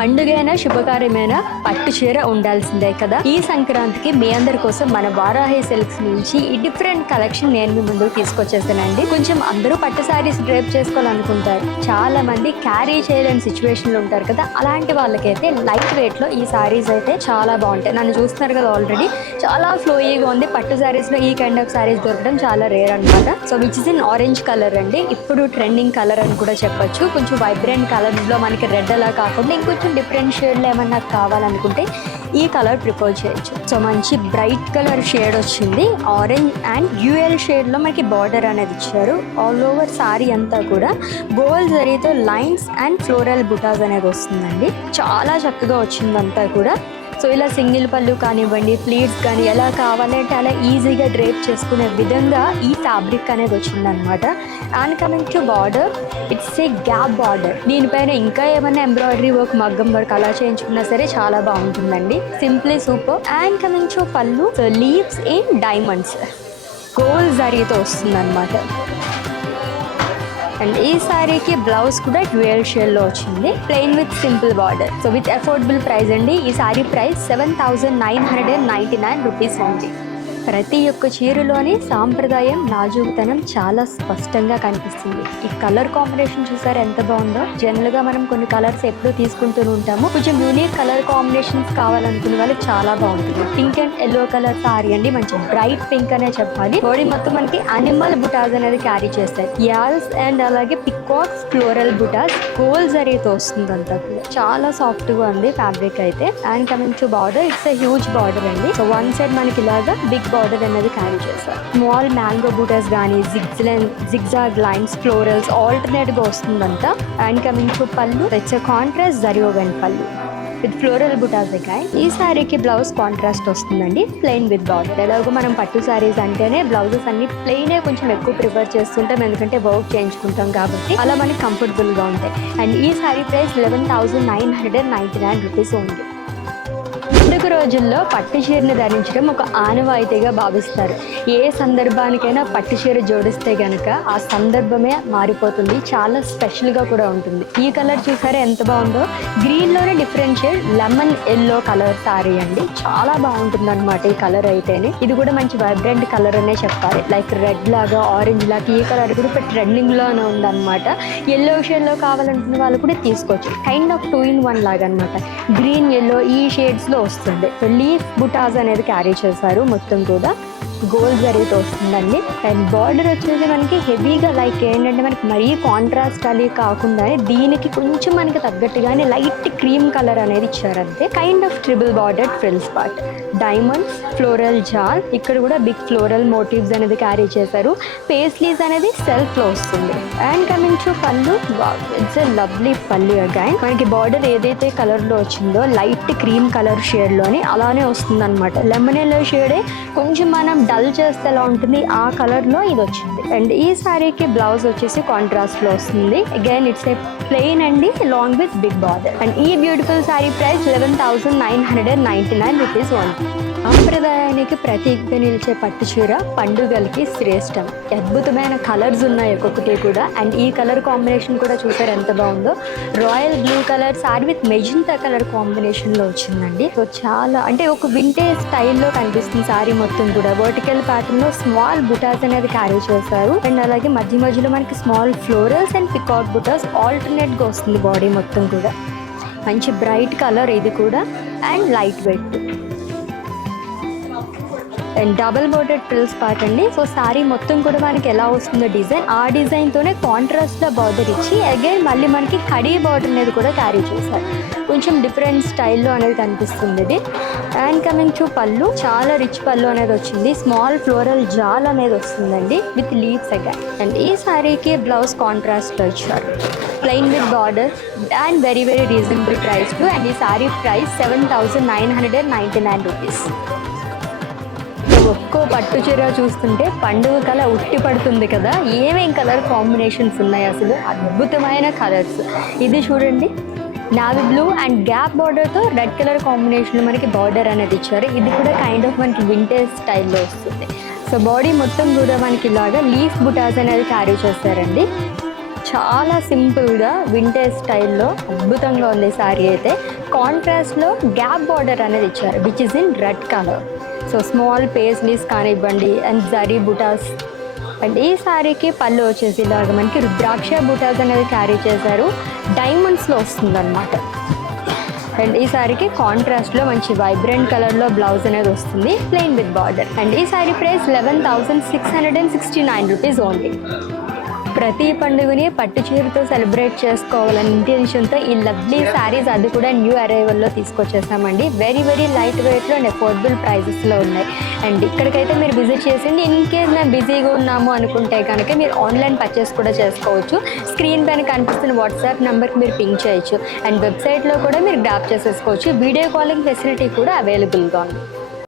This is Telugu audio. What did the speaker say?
పండుగైనా శుభకార్యమైనా పట్టు చీర ఉండాల్సిందే కదా. ఈ సంక్రాంతికి మీ అందరి కోసం మన వారాహి సిల్క్స్ నుంచి ఈ డిఫరెంట్ కలెక్షన్ నేను మీ ముందుకు తీసుకొచ్చేసానండి. కొంచెం అందరూ పట్టు శారీస్ డ్రైప్ చేసుకోవాలనుకుంటారు, చాలా మంది క్యారీ చేయలేని సిచ్యువేషన్ లో ఉంటారు కదా. అలాంటి వాళ్ళకైతే లైట్ వెయిట్ లో ఈ శారీస్ అయితే చాలా బాగుంటాయి. నన్ను చూస్తున్నారు కదా, ఆల్రెడీ చాలా ఫ్లోయీగా ఉంది. పట్టు శారీస్ లో ఈ కైండ్ ఆఫ్ శారీస్ దొరకడం చాలా రేర్ అనమాట. So which is in orange colour అండి. ఇప్పుడు ట్రెండింగ్ కలర్ అని కూడా చెప్పొచ్చు. కొంచెం వైబ్రెంట్ కలర్స్ లో మనకి రెడ్ అలా కాకుండా ఇంకొంచెం డిఫరెంట్ షేడ్లో ఏమన్నా కావాలనుకుంటే ఈ కలర్ ప్రిఫర్ చేయొచ్చు. సో మంచి బ్రైట్ కలర్ షేడ్ వచ్చింది. ఆరెంజ్ అండ్ డ్యూయల్ షేడ్లో మనకి బార్డర్ అనేది ఇచ్చారు. ఆల్ ఓవర్ సారీ అంతా కూడా గోల్డ్ జరీతో లైన్స్ అండ్ ఫ్లోరల్ బుటాస్ అనేది వస్తుందండి. చాలా చక్కగా వచ్చిందంతా కూడా. సో ఇలా సింగిల్ పళ్ళు కానివ్వండి, ప్లీట్స్ కానీ ఎలా కావాలంటే అలా ఈజీగా డ్రేప్ చేసుకునే విధంగా ఈ ఫ్యాబ్రిక్ అనేది వచ్చిందనమాట. And coming to border, it's a gap border. దీనిపైన ఇంకా ఏమైనా ఎంబ్రాయిడరీ వర్క్, మగ్గం వర్క్ అలా చేయించుకున్నా సరే చాలా బాగుంటుందండి. Simply super. And coming to pallu, so leaves in diamonds gold జరీతో వస్తుందన్నమాట. అండ్ ఈ సారీకి బ్లౌజ్ కూడా డ్యూయల్ షేడ్లో వచ్చింది, plain with simple border. So with affordable price అండి. ఈ సారీ ప్రైస్ 7,999 రూపీస్ ఉంది. ప్రతి ఒక్క చీరలోని సాంప్రదాయం, నాజూకుతనం చాలా స్పష్టంగా కనిపిస్తుంది. ఈ కలర్ కాంబినేషన్ చూసారు ఎంత బాగుందో. జనరల్గా మనం కొన్ని కలర్స్ ఎప్పుడూ తీసుకుంటూ ఉంటాము. కొంచెం యూనిక్ కలర్ కాంబినేషన్స్ కావాలనుకునే వాళ్ళకి చాలా బాగుంటుంది. Pink and yellow colour sari అండి, మంచి బ్రైట్ పింక్ అనే చెప్పాలి. బాడీ మొత్తం మనకి అనిమల్ బుటాస్ అనేది క్యారీ చేస్తాయి. యాల్స్ అండ్ అలాగే పికాక్స్ ఫ్లోరల్ బుటాస్ గోల్డ్ జరీతో వస్తుంది అంతా కూడా. చాలా సాఫ్ట్ గా ఉంది ఫ్యాబ్రిక్ అయితే. And coming to border, it's a huge border అండి. సో వన్ సైడ్ మనకి ఇలాగా బిగ్ బార్డర్ అనేది క్యారీ చేస్తారు. స్మాల్ మ్యాంగో బూటస్ కానీ జిగ్జాగ్ లైన్స్, ఫ్లోరల్స్ ఆల్టర్నేట్ గా వస్తుందంతా. And coming to pallu, it's a contrast zari woven pallu with floral butas దిగాయి. ఈ శారీకి బ్లౌజ్ కాంట్రాస్ట్ వస్తుందండి, ప్లెయిన్ విత్ బార్డర్. ఎలాగో మనం పట్టు శారీస్ అంటేనే బ్లౌజెస్ అన్ని ప్లెయినే కొంచెం ఎక్కువ ప్రిఫర్ చేస్తుంటాం, ఎందుకంటే వర్క్ చేయించుకుంటాం కాబట్టి అలా మనకి కంఫర్టబుల్ గా ఉంటాయి. అండ్ ఈ శారీ ప్రైస్ 11,999 రూపీస్ ఉంది. పండుగ రోజుల్లో పట్టు చీరను ధరించడం ఒక ఆనవాయితీగా భావిస్తారు. ఏ సందర్భానికైనా పట్టు చీర జోడిస్తే గనక ఆ సందర్భమే మారిపోతుంది, చాలా స్పెషల్గా కూడా ఉంటుంది. ఈ కలర్ చూసారా ఎంత బాగుందో. గ్రీన్లోనే different shade lemon yellow colour sari అండి, చాలా బాగుంటుంది అనమాట ఈ కలర్ అయితేనే. ఇది కూడా మంచి వైబ్రెంట్ కలర్ అనే చెప్పాలి. లైక్ రెడ్ లాగా, ఆరెంజ్ లాగా ఈ కలర్ కూడా ఇప్పుడు ట్రెండింగ్లోనే ఉందన్నమాట. ఎల్లో షేడ్లో కావాలనుకున్న వాళ్ళు కూడా తీసుకోవచ్చు. కైండ్ ఆఫ్ 2-in-1 లాగా అనమాట. గ్రీన్ ఎల్లో ఈ షేడ్స్లో వస్తుంది. లీఫ్ బుటాస్ అనేది క్యారీ చేశారు, మొత్తం కూడా గోల్డ్ జరీతో వస్తుందండి. అండ్ బార్డర్ వచ్చేసి మనకి హెవీగా లైక్ ఏంటంటే మనకి మరీ కాంట్రాస్ట్ అది కాకుండా దీనికి కొంచెం మనకి తగ్గట్టుగానే లైట్ క్రీమ్ కలర్ అనేది ఇచ్చారంతే. Kind of triple border frills part, diamonds, floral jaal, ఇక్కడ కూడా బిగ్ ఫ్లోరల్ మోటివ్స్ అనేది క్యారీ చేశారు. పేస్లీస్ అనేది సెల్ఫ్ లో వస్తుంది. And coming to pallu, it's a lovely pallu again. మనకి బార్డర్ ఏదైతే కలర్ లో వచ్చిందో లైట్ క్రీమ్ కలర్ షేడ్ లోని అలానే వస్తుంది అనమాట. లెమన్ ఎల్లో షేడే కొంచెం మనం డల్ చేస్తే ఎలా ఉంటుంది ఆ కలర్ లో ఇది వచ్చింది. అండ్ ఈ సారీకి బ్లౌజ్ వచ్చేసి కాంట్రాస్ట్ లో వస్తుంది. అగైన్ ఇట్స్ ఏ ప్లెయిన్ అండి, long with big border. And ఈ బ్యూటిఫుల్ సారీ ప్రైస్ 11,999 రూపీస్ ఉంది. సాంప్రదాయానికి ప్రతీకగా నిలిచే పట్టు చీర పండుగలకి శ్రేష్టం. అద్భుతమైన కలర్స్ ఉన్నాయి ఒక్కొక్కటి కూడా. అండ్ ఈ కలర్ కాంబినేషన్ కూడా చూసారు ఎంత బాగుందో. Royal blue colour sorry with magenta colour combination లో వచ్చిందండి. సో చాలా అంటే ఒక వింటేజ్ స్టైల్లో కనిపిస్తుంది సారీ మొత్తం కూడా. వర్టికల్ ప్యాటర్న్ లో స్మాల్ బుటాస్ అనేది క్యారీ చేశారు. అండ్ అలాగే మధ్య మధ్యలో మనకి small florals and peacock butas alternate గా వస్తుంది బాడీ మొత్తం కూడా. మంచి బ్రైట్ కలర్ ఇది కూడా. And light weight and double boarded frills part అండి. సో సారీ మొత్తం కూడా మనకి ఎలా వస్తుందో డిజైన్, ఆ డిజైన్ తోనే కాంట్రాస్ట్ లో బార్డర్ ఇచ్చి అగైన్ మళ్ళీ మనకి కడీ బార్డర్ అనేది కూడా క్యారీ చేశారు. కొంచెం డిఫరెంట్ స్టైల్లో అనేది కనిపిస్తుంది ఇది. అండ్ కమింగ్ టు పళ్ళు, చాలా రిచ్ పళ్ళు అనేది వచ్చింది. స్మాల్ ఫ్లోరల్ జాల్ అనేది వస్తుందండి విత్ లీవ్స్ అగైన్. అండ్ ఈ సారీకి బ్లౌజ్ కాంట్రాస్ట్ లో ఇచ్చారు, plain with border and very very reasonable price to. And ఈ సారీ ప్రైస్ 7,999 రూపీస్. ఒక్కో పట్టు చీర చూస్తుంటే పండుగ కళ ఉట్టి పడుతుంది కదా. ఏమేం కలర్ కాంబినేషన్స్ ఉన్నాయి అసలు, అద్భుతమైన కలర్స్. ఇది చూడండి, నావీ బ్లూ అండ్ గ్యాప్ బార్డర్తో రెడ్ కలర్ కాంబినేషన్లో మనకి బార్డర్ అనేది ఇచ్చారు. ఇది కూడా కైండ్ ఆఫ్ మనకి వింటేజ్ స్టైల్లో వస్తుంది. సో బాడీ మొత్తం కూడా మనకి ఇలాగా లీఫ్ బుటాస్ అనేది క్యారీ చేస్తారండి. చాలా సింపుల్గా వింటేజ్ స్టైల్లో అద్భుతంగా ఉంది ఈ శారీ అయితే. కాంట్రాస్ట్లో గ్యాప్ బార్డర్ అనేది ఇచ్చారు which is in red colour. So small paisleys కానివ్వండి అండ్ జరీ బుటాస్. అండ్ ఈ శారీకి పళ్ళు వచ్చేసి ఇలాగ మనకి రుద్రాక్ష బుటాస్ అనేది క్యారీ చేశారు. డైమండ్స్లో వస్తుందన్నమాట. అండ్ ఈ శారీకి కాంట్రాస్ట్లో మంచి వైబ్రెంట్ కలర్లో బ్లౌజ్ అనేది వస్తుంది ప్లెయిన్ విత్ బార్డర్. అండ్ ఈ శారీ ప్రైస్ 11,669 రూపీస్ ఓన్లీ. ప్రతి పండుగని పట్టు చీరతో సెలబ్రేట్ చేసుకోవాలనే ఇంటెన్షన్తో ఈ లవ్లీ శారీస్ అది కూడా న్యూ అరైవల్లో తీసుకొచ్చేసామండి. వెరీ వెరీ లైట్ వెయిట్లో అండ్ అఫోర్డబుల్ ప్రైజెస్లో ఉన్నాయి. అండ్ ఇక్కడికైతే మీరు విజిట్ చేసింది. ఇన్ కేస్ మేము బిజీగా ఉన్నాము అనుకుంటే కనుక మీరు ఆన్లైన్ పర్చేస్ కూడా చేసుకోవచ్చు. స్క్రీన్ పైన కనిపిస్తున్న వాట్సాప్ నెంబర్కి మీరు పింక్ చేయొచ్చు. అండ్ వెబ్సైట్లో కూడా మీరు గ్రాప్ చేసేసుకోవచ్చు. వీడియో కాలింగ్ ఫెసిలిటీ కూడా అవైలబుల్గా ఉంది.